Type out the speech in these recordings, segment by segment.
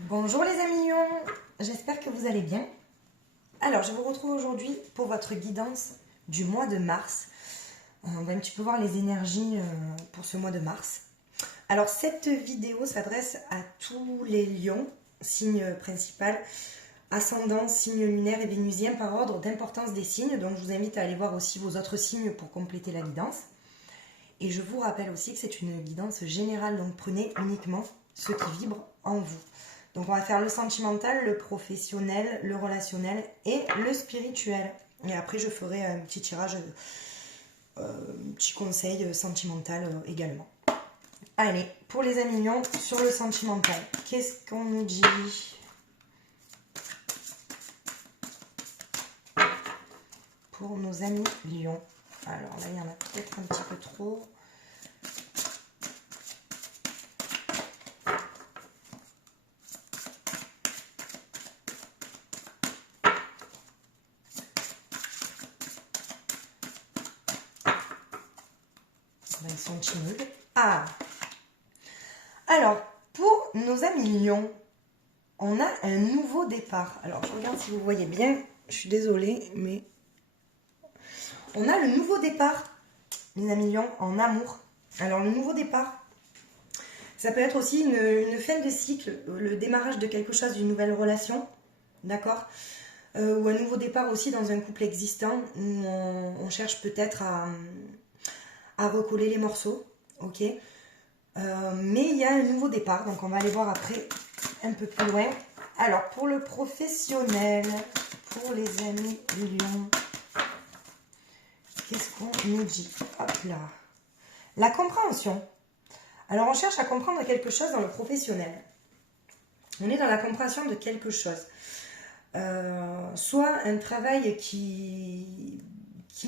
Bonjour les amis lions, j'espère que vous allez bien. Alors je vous retrouve aujourd'hui pour votre guidance du mois de mars. On va un petit peu voir les énergies pour ce mois de mars. Alors cette vidéo s'adresse à tous les lions, signe principal, ascendant, signe lunaire et vénusien par ordre d'importance des signes. Donc je vous invite à aller voir aussi vos autres signes pour compléter la guidance. Et je vous rappelle aussi que c'est une guidance générale, donc prenez uniquement ce qui vibre en vous. Donc on va faire le sentimental, le professionnel, le relationnel et le spirituel. Et après je ferai un petit tirage, un petit conseil sentimental également. Allez, pour les amis lions, sur le sentimental, qu'est-ce qu'on nous dit? Pour nos amis lions. Alors là, il y en a peut-être un petit peu trop. Ils sont timides. Ah! Alors, pour nos amis lions, on a un nouveau départ. Alors, je regarde si vous voyez bien. Je suis désolée, mais on a le nouveau départ, les amis lions, en amour. Alors, le nouveau départ, ça peut être aussi une fin de cycle, le démarrage de quelque chose, d'une nouvelle relation, d'accord, ou un nouveau départ aussi dans un couple existant où on cherche peut-être à recoller les morceaux, ok. Mais il y a un nouveau départ, donc on va aller voir après un peu plus loin. Alors, pour le professionnel, pour les amis lions, qu'est-ce qu'on nous dit? Hop là. La compréhension. Alors, on cherche à comprendre quelque chose dans le professionnel. On est dans la compréhension de quelque chose. Soit un travail qui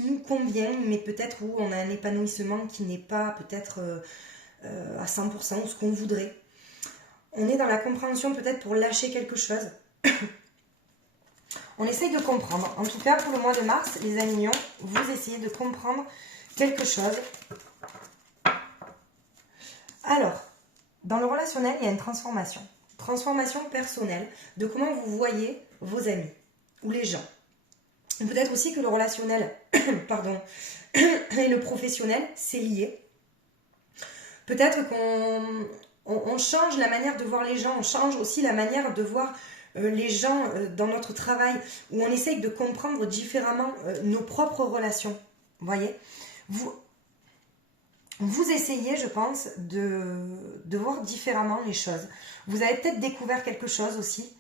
nous convient, mais peut-être où on a un épanouissement qui n'est pas peut-être à 100% ou ce qu'on voudrait. On est dans la compréhension peut-être pour lâcher quelque chose. On essaye de comprendre. En tout cas, pour le mois de mars, les amis lions, vous essayez de comprendre quelque chose. Alors, dans le relationnel, il y a une transformation. Transformation personnelle de comment vous voyez vos amis ou les gens. Peut-être aussi que le relationnel, pardon, et le professionnel, c'est lié. Peut-être qu'on change la manière de voir les gens, on change aussi la manière de voir les gens dans notre travail, où on essaye de comprendre différemment nos propres relations. Vous voyez, vous essayez, je pense, de voir différemment les choses. Vous avez peut-être découvert quelque chose aussi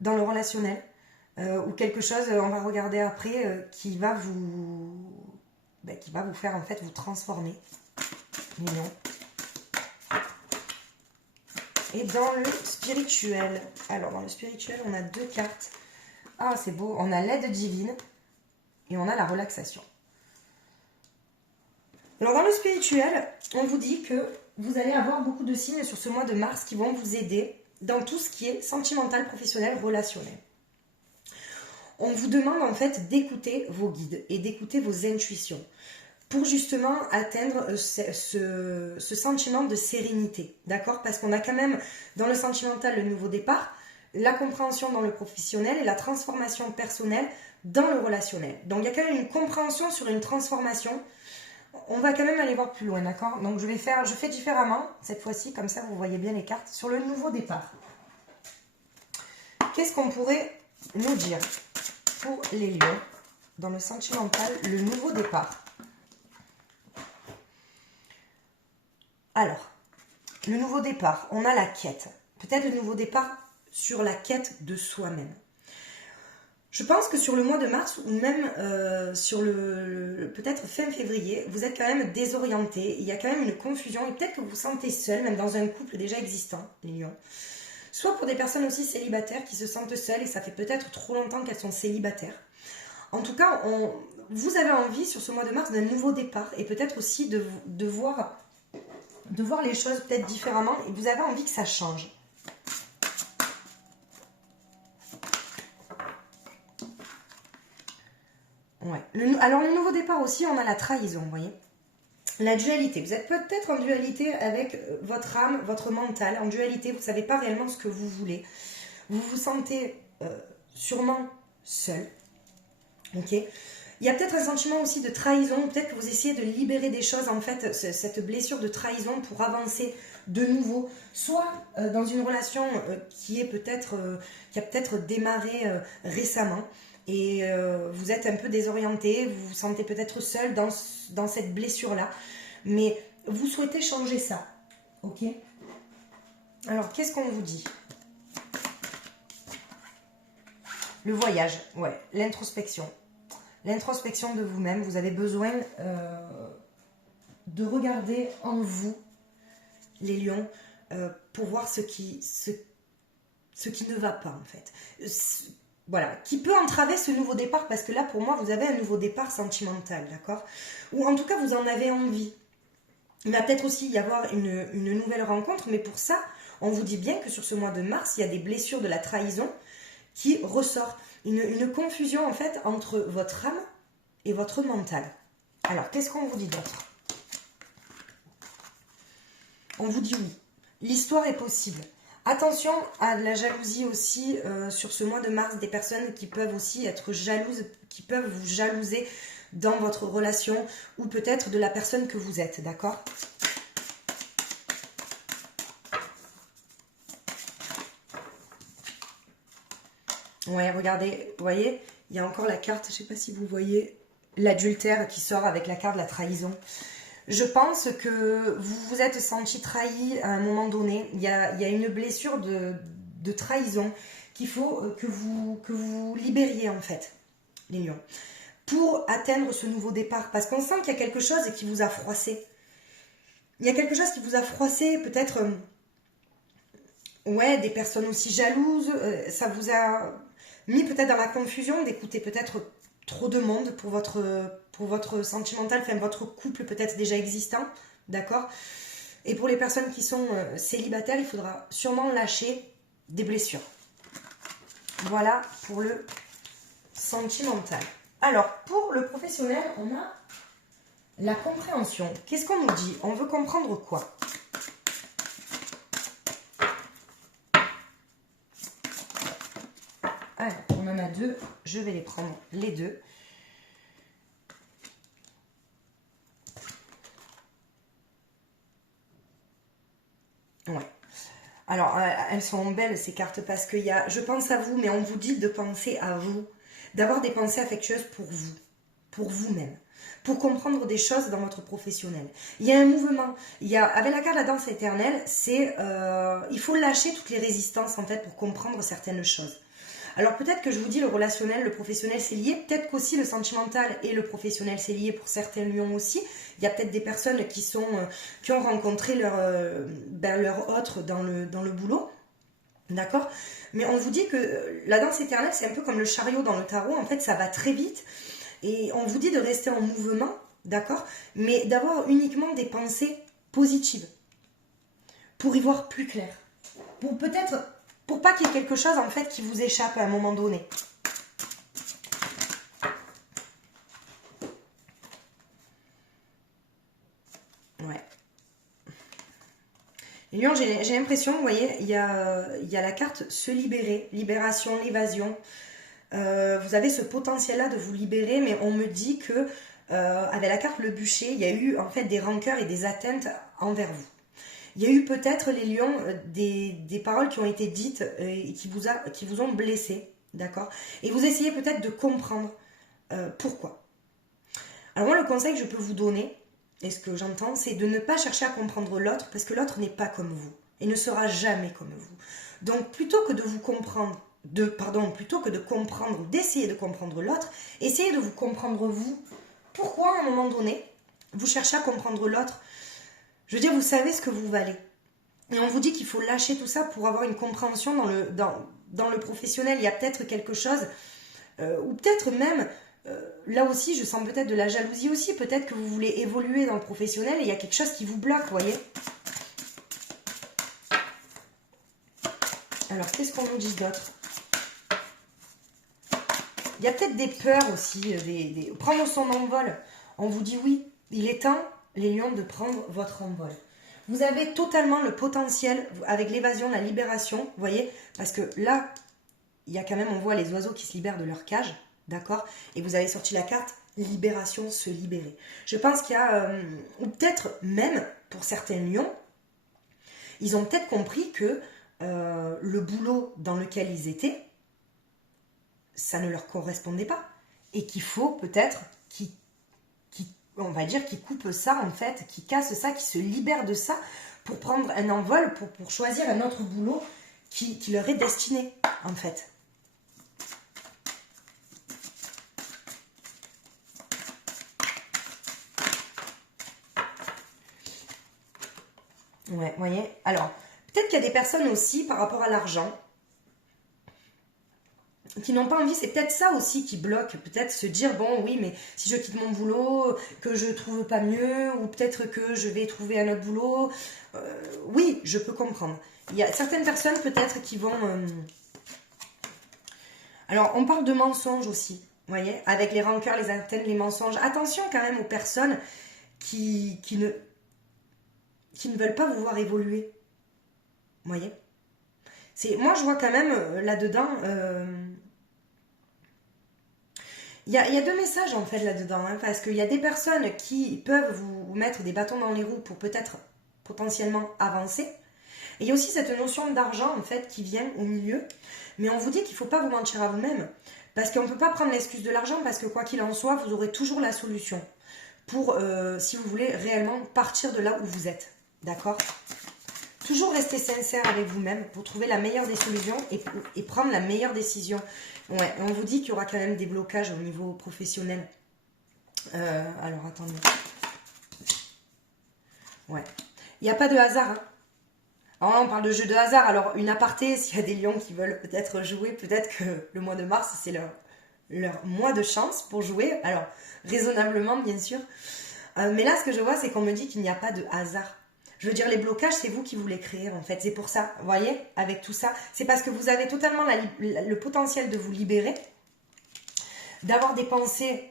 dans le relationnel, ou quelque chose, on va regarder après, qui va vous faire en fait vous transformer. Mignon. Et dans le spirituel, alors dans le spirituel, on a deux cartes. Ah, c'est beau, on a l'aide divine et on a la relaxation. Alors dans le spirituel, on vous dit que vous allez avoir beaucoup de signes sur ce mois de mars qui vont vous aider dans tout ce qui est sentimental, professionnel, relationnel. On vous demande en fait d'écouter vos guides et d'écouter vos intuitions pour justement atteindre ce sentiment de sérénité, d'accord? Parce qu'on a quand même dans le sentimental le nouveau départ, la compréhension dans le professionnel et la transformation personnelle dans le relationnel. Donc il y a quand même une compréhension sur une transformation. On va quand même aller voir plus loin, d'accord? Donc je fais différemment cette fois-ci, comme ça vous voyez bien les cartes, sur le nouveau départ. Qu'est-ce qu'on pourrait nous dire pour les lions dans le sentimental, le nouveau départ? Alors, le nouveau départ, on a la quête. Peut-être le nouveau départ sur la quête de soi-même. Je pense que sur le mois de mars ou même sur peut-être fin février, vous êtes quand même désorienté. Il y a quand même une confusion et peut-être que vous vous sentez seul, même dans un couple déjà existant, les lions. Soit pour des personnes aussi célibataires qui se sentent seules et ça fait peut-être trop longtemps qu'elles sont célibataires. En tout cas, vous avez envie sur ce mois de mars d'un nouveau départ et peut-être aussi de voir les choses peut-être différemment et vous avez envie que ça change. Ouais. Alors le nouveau départ aussi, on a la trahison, vous voyez. La dualité. Vous êtes peut-être en dualité avec votre âme, votre mental. En dualité, vous ne savez pas réellement ce que vous voulez. Vous vous sentez sûrement seul. Ok. Il y a peut-être un sentiment aussi de trahison. Peut-être que vous essayez de libérer des choses, en fait, cette blessure de trahison pour avancer de nouveau. Soit dans une relation qui a peut-être démarré récemment. Et vous êtes un peu désorienté, vous vous sentez peut-être seul dans cette blessure-là. Mais vous souhaitez changer ça. Ok. Alors, qu'est-ce qu'on vous dit? Le voyage, ouais, l'introspection. L'introspection de vous-même, vous avez besoin de regarder en vous, les lions, pour voir ce qui ne va pas en fait. Voilà, qui peut entraver ce nouveau départ, parce que là pour moi vous avez un nouveau départ sentimental, d'accord? Ou en tout cas vous en avez envie. Il va peut-être aussi y avoir une nouvelle rencontre, mais pour ça, on vous dit bien que sur ce mois de mars, il y a des blessures de la trahison qui ressortent. Une confusion en fait entre votre âme et votre mental. Alors, qu'est-ce qu'on vous dit d'autre? On vous dit oui. L'histoire est possible. Attention à la jalousie aussi sur ce mois de mars, des personnes qui peuvent aussi être jalouses, qui peuvent vous jalouser dans votre relation ou peut-être de la personne que vous êtes, d'accord? Ouais, regardez, vous voyez, il y a encore la carte, je ne sais pas si vous voyez, l'adultère qui sort avec la carte de la trahison. Je pense que vous vous êtes senti trahi à un moment donné. Il y a une blessure de trahison qu'il faut que vous libériez en fait, les lions, pour atteindre ce nouveau départ. Parce qu'on sent qu'il y a quelque chose qui vous a froissé. Il y a quelque chose qui vous a froissé, peut-être, ouais, des personnes aussi jalouses. Ça vous a mis peut-être dans la confusion d'écouter peut-être trop de monde pour votre sentimental, enfin votre couple peut-être déjà existant, d'accord? Et pour les personnes qui sont célibataires, il faudra sûrement lâcher des blessures. Voilà pour le sentimental. Alors, pour le professionnel, on a la compréhension. Qu'est-ce qu'on nous dit? On veut comprendre quoi? Alors, on en a deux. Je vais les prendre les deux. Ouais. Alors, elles sont belles ces cartes parce qu'il y a, je pense à vous, mais on vous dit de penser à vous, d'avoir des pensées affectueuses pour vous-même, pour comprendre des choses dans votre professionnel. Il y a un mouvement, avec la carte de la danse éternelle, il faut lâcher toutes les résistances en fait pour comprendre certaines choses. Alors peut-être que je vous dis le relationnel, le professionnel c'est lié, peut-être qu'aussi le sentimental et le professionnel c'est lié pour certains lions aussi. Il y a peut-être des personnes qui ont rencontré leur autre dans le boulot, d'accord? Mais on vous dit que la danse éternelle c'est un peu comme le chariot dans le tarot, en fait ça va très vite et on vous dit de rester en mouvement, d'accord? Mais d'avoir uniquement des pensées positives pour y voir plus clair. Pour pas qu'il y ait quelque chose en fait qui vous échappe à un moment donné. Ouais. Et Lyon, j'ai l'impression, vous voyez, il y a la carte se libérer, libération, l'évasion. Vous avez ce potentiel-là de vous libérer, mais on me dit que avec la carte le bûcher, il y a eu en fait des rancœurs et des atteintes envers vous. Il y a eu peut-être, les lions, des paroles qui ont été dites et qui vous ont blessé, d'accord? Et vous essayez peut-être de comprendre pourquoi. Alors moi, le conseil que je peux vous donner, et ce que j'entends, c'est de ne pas chercher à comprendre l'autre, parce que l'autre n'est pas comme vous, et ne sera jamais comme vous. Donc, plutôt que de vous comprendre, plutôt que de comprendre, d'essayer de comprendre l'autre, essayez de vous comprendre vous. Pourquoi, à un moment donné, vous cherchez à comprendre l'autre? Je veux dire, vous savez ce que vous valez. Et on vous dit qu'il faut lâcher tout ça pour avoir une compréhension dans le professionnel. Il y a peut-être quelque chose, ou peut-être même, là aussi, je sens peut-être de la jalousie aussi. Peut-être que vous voulez évoluer dans le professionnel et il y a quelque chose qui vous bloque, vous voyez. Alors, qu'est-ce qu'on nous dit d'autre? Il y a peut-être des peurs aussi, prendre son envol. On vous dit oui, il est temps les lions, de prendre votre envol. Vous avez totalement le potentiel, avec l'évasion, la libération, vous voyez, parce que là, il y a quand même, on voit les oiseaux qui se libèrent de leur cage, d'accord? Et vous avez sorti la carte libération, se libérer. Je pense qu'il y a, ou peut-être même, pour certains lions, ils ont peut-être compris que le boulot dans lequel ils étaient, ça ne leur correspondait pas. Et qu'il faut peut-être on va dire, qu'ils coupent ça en fait, qu'ils cassent ça, qu'ils se libèrent de ça pour prendre un envol, pour choisir un autre boulot qui leur est destiné en fait. Ouais, vous voyez. Alors, peut-être qu'il y a des personnes aussi, par rapport à l'argent, qui n'ont pas envie, c'est peut-être ça aussi qui bloque, peut-être se dire, bon oui, mais si je quitte mon boulot, que je trouve pas mieux, ou peut-être que je vais trouver un autre boulot, oui, je peux comprendre. Il y a certaines personnes peut-être qui vont... Alors, on parle de mensonges aussi, vous voyez, avec les rancœurs, les atteintes, les mensonges. Attention quand même aux personnes qui ne veulent pas vous voir évoluer, vous voyez. Moi, je vois quand même là-dedans... Il y a deux messages en fait là-dedans, hein, parce qu'il y a des personnes qui peuvent vous mettre des bâtons dans les roues pour peut-être potentiellement avancer. Et il y a aussi cette notion d'argent en fait qui vient au milieu. Mais on vous dit qu'il ne faut pas vous mentir à vous-même, parce qu'on ne peut pas prendre l'excuse de l'argent, parce que quoi qu'il en soit, vous aurez toujours la solution pour, si vous voulez, réellement partir de là où vous êtes. D'accord ? Toujours rester sincère avec vous-même pour trouver la meilleure des solutions et prendre la meilleure décision. Ouais, on vous dit qu'il y aura quand même des blocages au niveau professionnel. Alors, attendez. Ouais. Il n'y a pas de hasard. Hein. Alors là, on parle de jeu de hasard. Alors, une aparté, s'il y a des lions qui veulent peut-être jouer, peut-être que le mois de mars, c'est leur mois de chance pour jouer. Alors, raisonnablement, bien sûr. Mais là, ce que je vois, c'est qu'on me dit qu'il n'y a pas de hasard. Je veux dire, les blocages, c'est vous qui vous les créez, en fait. C'est pour ça, vous voyez, avec tout ça. C'est parce que vous avez totalement le potentiel de vous libérer, d'avoir des pensées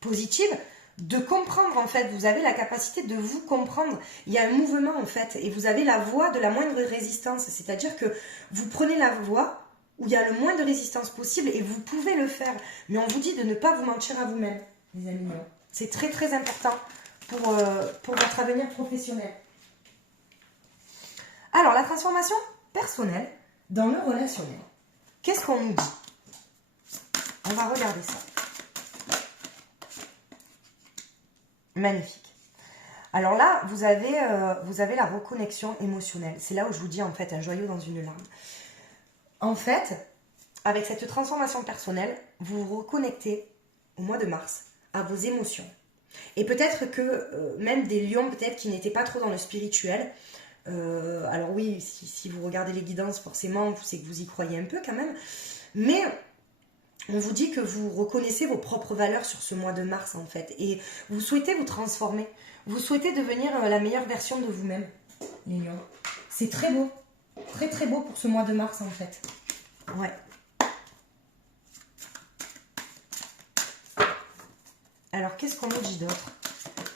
positives, de comprendre, en fait. Vous avez la capacité de vous comprendre. Il y a un mouvement, en fait, et vous avez la voie de la moindre résistance. C'est-à-dire que vous prenez la voie où il y a le moins de résistance possible et vous pouvez le faire. Mais on vous dit de ne pas vous mentir à vous-même, les amis. C'est très, très important. Pour votre avenir professionnel. Alors, la transformation personnelle dans le relationnel. Qu'est-ce qu'on nous dit? On va regarder ça. Magnifique. Alors là, vous avez la reconnexion émotionnelle. C'est là où je vous dis, en fait, un joyau dans une larme. En fait, avec cette transformation personnelle, vous vous reconnectez au mois de mars à vos émotions. Et peut-être que même des lions peut-être qui n'étaient pas trop dans le spirituel, alors oui, si vous regardez les guidances forcément, c'est que vous y croyez un peu quand même, mais on vous dit que vous reconnaissez vos propres valeurs sur ce mois de mars en fait, et vous souhaitez vous transformer, vous souhaitez devenir la meilleure version de vous-même, les lions. C'est très beau, très très beau pour ce mois de mars en fait. Ouais. Alors, qu'est-ce qu'on nous dit d'autre?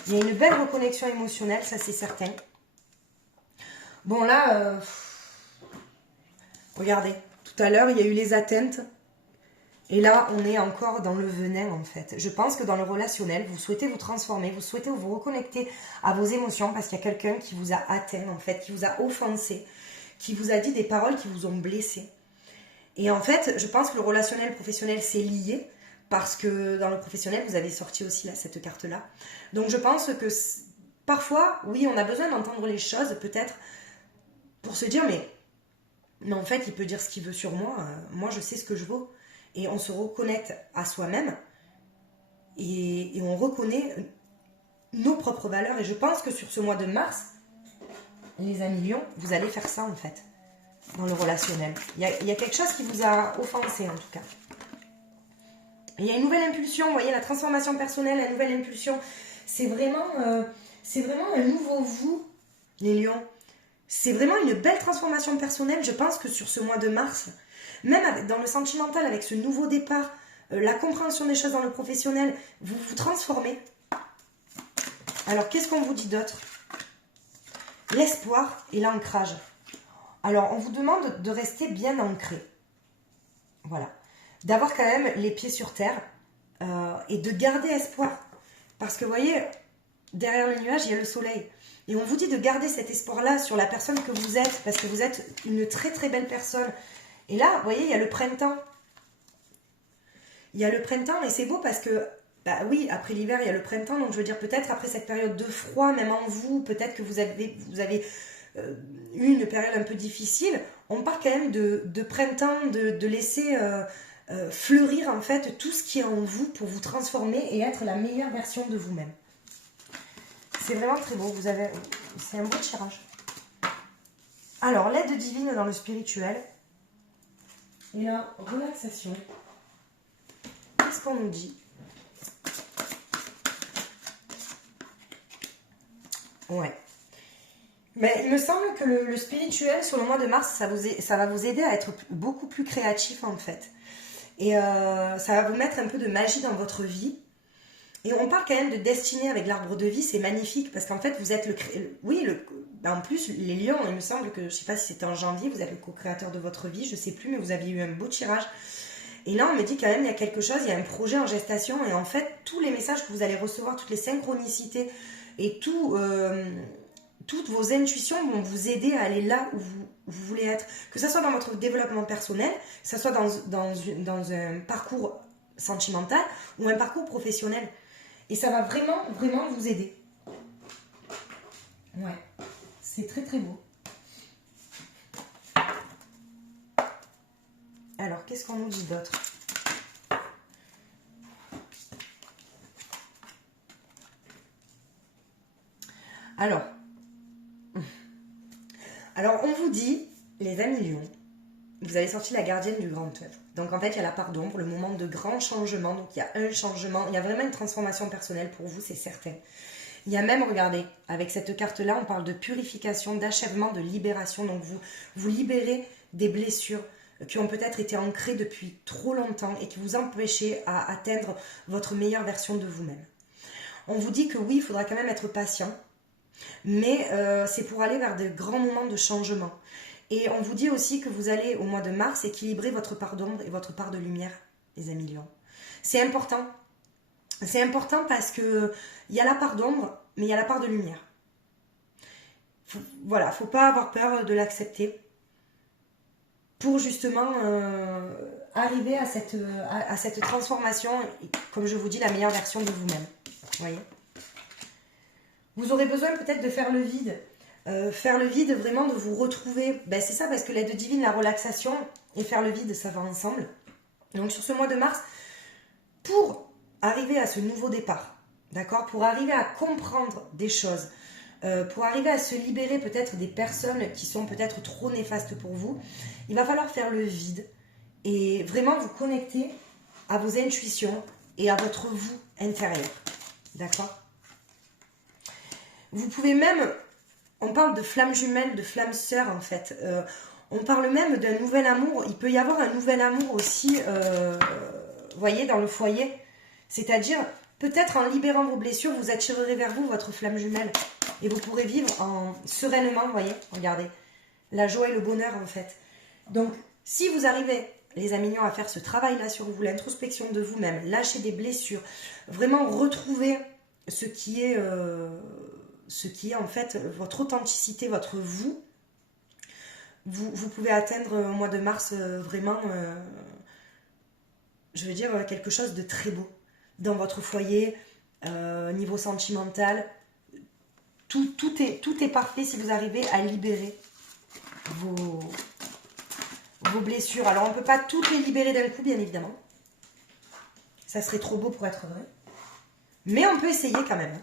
Il y a une belle reconnexion émotionnelle, ça c'est certain. Bon là, regardez, tout à l'heure il y a eu les atteintes. Et là, on est encore dans le venin en fait. Je pense que dans le relationnel, vous souhaitez vous transformer, vous souhaitez vous reconnecter à vos émotions parce qu'il y a quelqu'un qui vous a atteint en fait, qui vous a offensé, qui vous a dit des paroles qui vous ont blessé. Et en fait, je pense que le relationnel professionnel c'est lié. Parce que dans le professionnel, vous avez sorti aussi là, cette carte-là. Donc je pense que parfois, oui, on a besoin d'entendre les choses, peut-être, pour se dire, mais en fait, il peut dire ce qu'il veut sur moi. Moi, je sais ce que je vaux. Et on se reconnecte à soi-même. Et on reconnaît nos propres valeurs. Et je pense que sur ce mois de mars, les amis lions, vous allez faire ça, en fait, dans le relationnel. Il y a quelque chose qui vous a offensé, en tout cas. Il y a une nouvelle impulsion, vous voyez, la transformation personnelle, la nouvelle impulsion, c'est vraiment un nouveau vous, les lions. C'est vraiment une belle transformation personnelle. Je pense que sur ce mois de mars, même dans le sentimental, avec ce nouveau départ, la compréhension des choses dans le professionnel, vous vous transformez. Alors, qu'est-ce qu'on vous dit d'autre? L'espoir et l'ancrage. Alors, on vous demande de rester bien ancré. Voilà. D'avoir quand même les pieds sur terre et de garder espoir. Parce que, vous voyez, derrière le nuage, il y a le soleil. Et on vous dit de garder cet espoir-là sur la personne que vous êtes, parce que vous êtes une très très belle personne. Et là, vous voyez, il y a le printemps. Il y a le printemps et c'est beau parce que, bah oui, après l'hiver, il y a le printemps. Donc je veux dire, peut-être après cette période de froid, même en vous, peut-être que vous avez eu une période un peu difficile. On parle quand même de printemps, de laisser fleurir en fait tout ce qui est en vous pour vous transformer et être la meilleure version de vous-même. C'est vraiment très beau, c'est un beau tirage. Alors, l'aide divine dans le spirituel et la relaxation. Qu'est-ce qu'on nous dit? Ouais. Mais il me semble que le spirituel sur le mois de mars, ça va vous aider à être beaucoup plus créatif en fait. Et ça va vous mettre un peu de magie dans votre vie. Et on parle quand même de destinée avec l'arbre de vie, c'est magnifique parce qu'en fait vous êtes en plus les lions, il me semble que, je ne sais pas si c'était en janvier, vous êtes le co-créateur de votre vie, je ne sais plus, mais vous aviez eu un beau tirage. Et là on me dit quand même il y a quelque chose, il y a un projet en gestation et en fait tous les messages que vous allez recevoir, toutes les synchronicités et toutes vos intuitions vont vous aider à aller là où vous voulez être. Que ce soit dans votre développement personnel, que ce soit dans un parcours sentimental ou un parcours professionnel. Et ça va vraiment, vraiment vous aider. Ouais, c'est très très beau. Alors, qu'est-ce qu'on nous dit d'autre? Alors, on vous dit, les amis lions, vous avez sorti la gardienne du grand œuvre. Donc en fait, il y a la part d'ombre, le moment de grand changement. Donc il y a un changement, il y a vraiment une transformation personnelle pour vous, c'est certain. Il y a même, regardez, avec cette carte-là, on parle de purification, d'achèvement, de libération. Donc vous libérez des blessures qui ont peut-être été ancrées depuis trop longtemps et qui vous empêchaient à atteindre votre meilleure version de vous-même. On vous dit que oui, il faudra quand même être patient, mais c'est pour aller vers de grands moments de changement. Et on vous dit aussi que vous allez, au mois de mars, équilibrer votre part d'ombre et votre part de lumière, les amis lions. C'est important. C'est important parce que il y a la part d'ombre, mais il y a la part de lumière. Voilà, faut pas avoir peur de l'accepter pour justement arriver à cette transformation, et, comme je vous dis, la meilleure version de vous-même. Voyez. Vous aurez besoin peut-être de faire le vide. Faire le vide, vraiment de vous retrouver. Ben, c'est ça, parce que l'aide divine, la relaxation et faire le vide, ça va ensemble. Donc sur ce mois de mars, pour arriver à ce nouveau départ, d'accord, pour arriver à comprendre des choses, pour arriver à se libérer peut-être des personnes qui sont peut-être trop néfastes pour vous, il va falloir faire le vide et vraiment vous connecter à vos intuitions et à votre vous intérieur, d'accord. Vous pouvez même... On parle de flamme jumelle, de flamme sœur en fait. On parle même d'un nouvel amour. Il peut y avoir un nouvel amour aussi, vous voyez, dans le foyer. C'est-à-dire, peut-être en libérant vos blessures, vous attirerez vers vous votre flamme jumelle. Et vous pourrez vivre sereinement, vous voyez, regardez. La joie et le bonheur en fait. Donc, si vous arrivez, les amis lions, à faire ce travail-là sur vous, l'introspection de vous-même, lâcher des blessures, vraiment retrouver ce qui est en fait votre authenticité, votre vous, vous pouvez atteindre au mois de mars vraiment, je veux dire, quelque chose de très beau dans votre foyer, niveau sentimental. Tout est parfait si vous arrivez à libérer vos blessures. Alors on ne peut pas toutes les libérer d'un coup, bien évidemment. Ça serait trop beau pour être vrai. Mais on peut essayer quand même.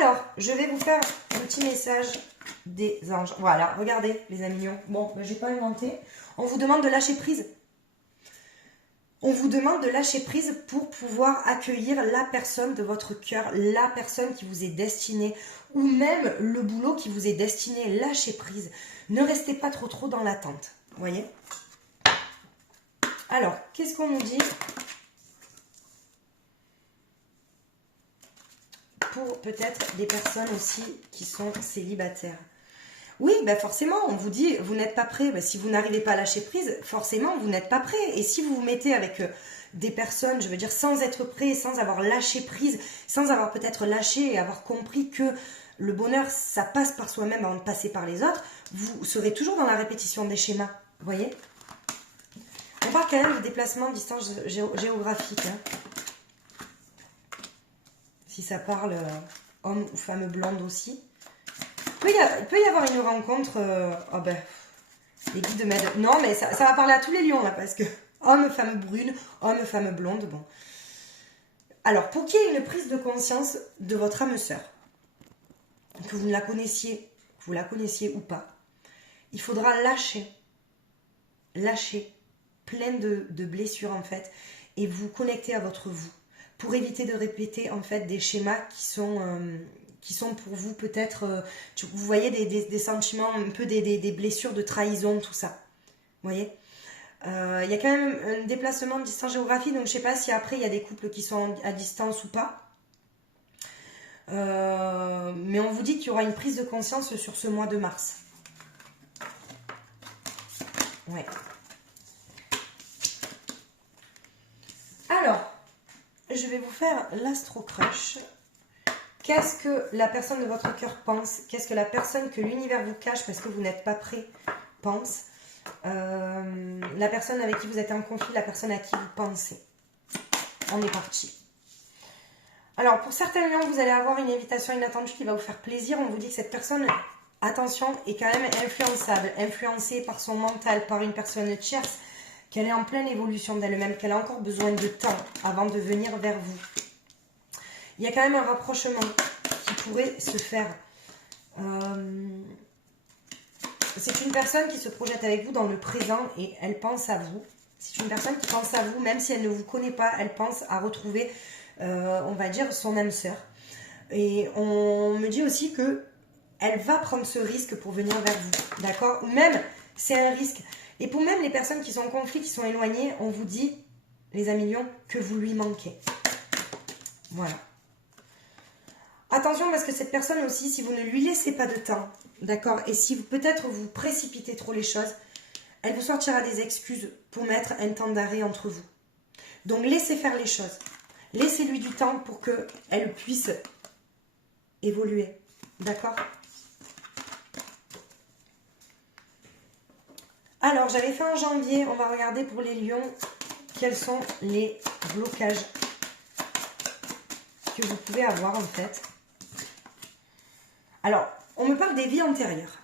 Alors, je vais vous faire un petit message des anges. Voilà, regardez les amis lions. Bon, ben, je n'ai pas inventé. On vous demande de lâcher prise. On vous demande de lâcher prise pour pouvoir accueillir la personne de votre cœur, la personne qui vous est destinée, ou même le boulot qui vous est destiné. Lâchez prise. Ne restez pas trop dans l'attente. Vous voyez? Alors, qu'est-ce qu'on nous dit pour peut-être des personnes aussi qui sont célibataires. Oui, bah forcément, on vous dit, vous n'êtes pas prêt. Bah, si vous n'arrivez pas à lâcher prise, forcément, vous n'êtes pas prêt. Et si vous vous mettez avec des personnes, je veux dire, sans être prêt, sans avoir lâché prise, sans avoir peut-être lâché et avoir compris que le bonheur, ça passe par soi-même avant de passer par les autres, vous serez toujours dans la répétition des schémas. Vous voyez? On parle quand même de déplacement de distance géographique. Hein. Si ça parle homme ou femme blonde aussi. Il peut y avoir une rencontre... oh ben, les guides m'aident. Non, mais ça va parler à tous les lions, là, parce que homme, femme brune, homme, femme blonde, bon. Alors, pour qu'il y ait une prise de conscience de votre âme sœur, que vous la connaissiez ou pas, il faudra lâcher plein de blessures, en fait, et vous connecter à votre vous, pour éviter de répéter, en fait, des schémas qui sont pour vous peut-être, vous voyez, des sentiments, un peu des blessures de trahison, tout ça. Vous voyez, il y a quand même un déplacement de distance géographique, donc je ne sais pas si après il y a des couples qui sont à distance ou pas. Mais on vous dit qu'il y aura une prise de conscience sur ce mois de mars. Ouais. Alors, je vais vous faire l'Astro Crush. Qu'est-ce que la personne de votre cœur pense? Qu'est-ce que la personne que l'univers vous cache parce que vous n'êtes pas prêt pense? La personne avec qui vous êtes en conflit, la personne à qui vous pensez. On est parti. Alors, pour certains lions, vous allez avoir une invitation inattendue qui va vous faire plaisir. On vous dit que cette personne, attention, est quand même influençable, influencée par son mental, par une personne tierce, qu'elle est en pleine évolution d'elle-même, qu'elle a encore besoin de temps avant de venir vers vous. Il y a quand même un rapprochement qui pourrait se faire. C'est une personne qui se projette avec vous dans le présent et elle pense à vous. C'est une personne qui pense à vous, même si elle ne vous connaît pas, elle pense à retrouver, on va dire, son âme sœur. Et on me dit aussi que elle va prendre ce risque pour venir vers vous, d'accord? Ou même, c'est un risque. Et pour même les personnes qui sont en conflit, qui sont éloignées, on vous dit, les amis lions, que vous lui manquez. Voilà. Attention parce que cette personne aussi, si vous ne lui laissez pas de temps, d'accord, et si peut-être vous précipitez trop les choses, elle vous sortira des excuses pour mettre un temps d'arrêt entre vous. Donc laissez faire les choses. Laissez-lui du temps pour qu'elle puisse évoluer. D'accord? Alors, j'avais fait en janvier, on va regarder pour les lions, quels sont les blocages que vous pouvez avoir en fait. Alors, on me parle des vies antérieures.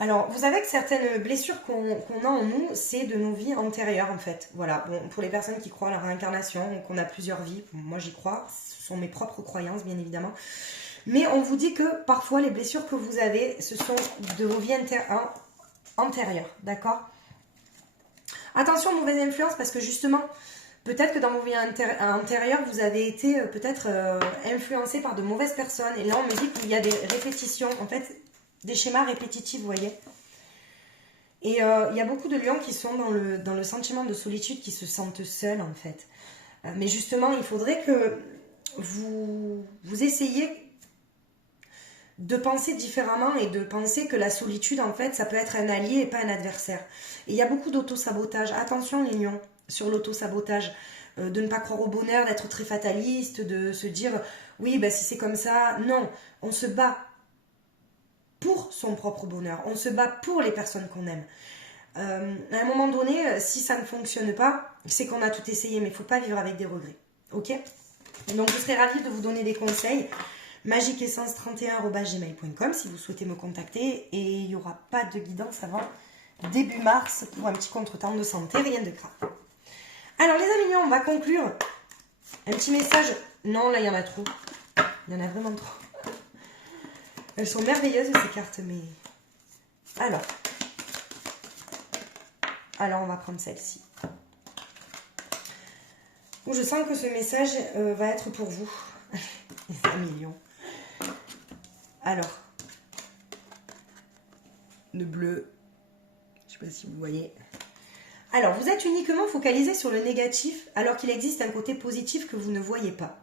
Alors, vous savez que certaines blessures qu'on a en nous, c'est de nos vies antérieures en fait. Voilà, bon, pour les personnes qui croient à la réincarnation, qu'on a plusieurs vies, moi j'y crois, ce sont mes propres croyances bien évidemment. Mais on vous dit que parfois les blessures que vous avez, ce sont de vos vies antérieures, d'accord? Attention, mauvaise influence parce que justement, peut-être que dans vos vies antérieures, vous avez été peut-être influencé par de mauvaises personnes. Et là, on me dit qu'il y a des répétitions, en fait, des schémas répétitifs, vous voyez. Et il y a beaucoup de lions qui sont dans le sentiment de solitude, qui se sentent seuls, en fait. Mais justement, il faudrait que vous essayiez de penser différemment et de penser que la solitude, en fait, ça peut être un allié et pas un adversaire. Et il y a beaucoup d'auto-sabotage. Attention, les lions, sur l'auto-sabotage. De ne pas croire au bonheur, d'être très fataliste, de se dire, oui, bah, si c'est comme ça. Non, on se bat pour son propre bonheur. On se bat pour les personnes qu'on aime. À un moment donné, si ça ne fonctionne pas, c'est qu'on a tout essayé, mais il ne faut pas vivre avec des regrets. Ok? Donc, je serais ravie de vous donner des conseils. magiqueessence31@gmail.com si vous souhaitez me contacter. Et il n'y aura pas de guidance avant début mars pour un petit contretemps de santé, rien de grave. Alors, les amis, on va conclure. Un petit message. Non, là, il y en a trop. Il y en a vraiment trop. Elles sont merveilleuses, ces cartes, mais... Alors, on va prendre celle-ci. Je sens que ce message va être pour vous. Les amis lions. Alors, le bleu. Je ne sais pas si vous voyez. Alors, vous êtes uniquement focalisé sur le négatif, alors qu'il existe un côté positif que vous ne voyez pas.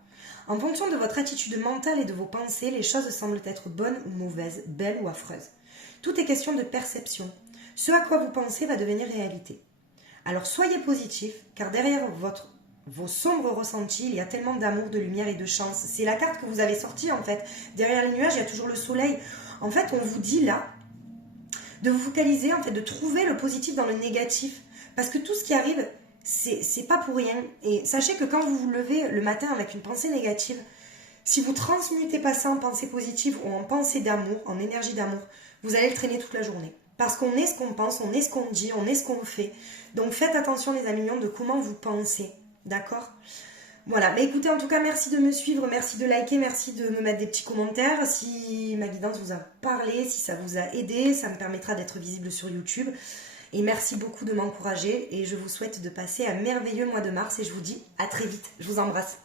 En fonction de votre attitude mentale et de vos pensées, les choses semblent être bonnes ou mauvaises, belles ou affreuses. Tout est question de perception. Ce à quoi vous pensez va devenir réalité. Alors soyez positif, car derrière vos sombres ressentis, il y a tellement d'amour, de lumière et de chance. C'est la carte que vous avez sortie en fait. Derrière les nuages, il y a toujours le soleil. En fait, on vous dit là de vous focaliser, en fait, de trouver le positif dans le négatif. Parce que tout ce qui arrive, c'est pas pour rien. Et sachez que quand vous vous levez le matin avec une pensée négative, si vous transmutez pas ça en pensée positive ou en pensée d'amour, en énergie d'amour, vous allez le traîner toute la journée. Parce qu'on est ce qu'on pense, on est ce qu'on dit, on est ce qu'on fait. Donc faites attention les amis mignons de comment vous pensez. D'accord ? Voilà, mais écoutez, en tout cas, merci de me suivre, merci de liker, merci de me mettre des petits commentaires. Si ma guidance vous a parlé, si ça vous a aidé, ça me permettra d'être visible sur YouTube. Et merci beaucoup de m'encourager et je vous souhaite de passer un merveilleux mois de mars et je vous dis à très vite. Je vous embrasse.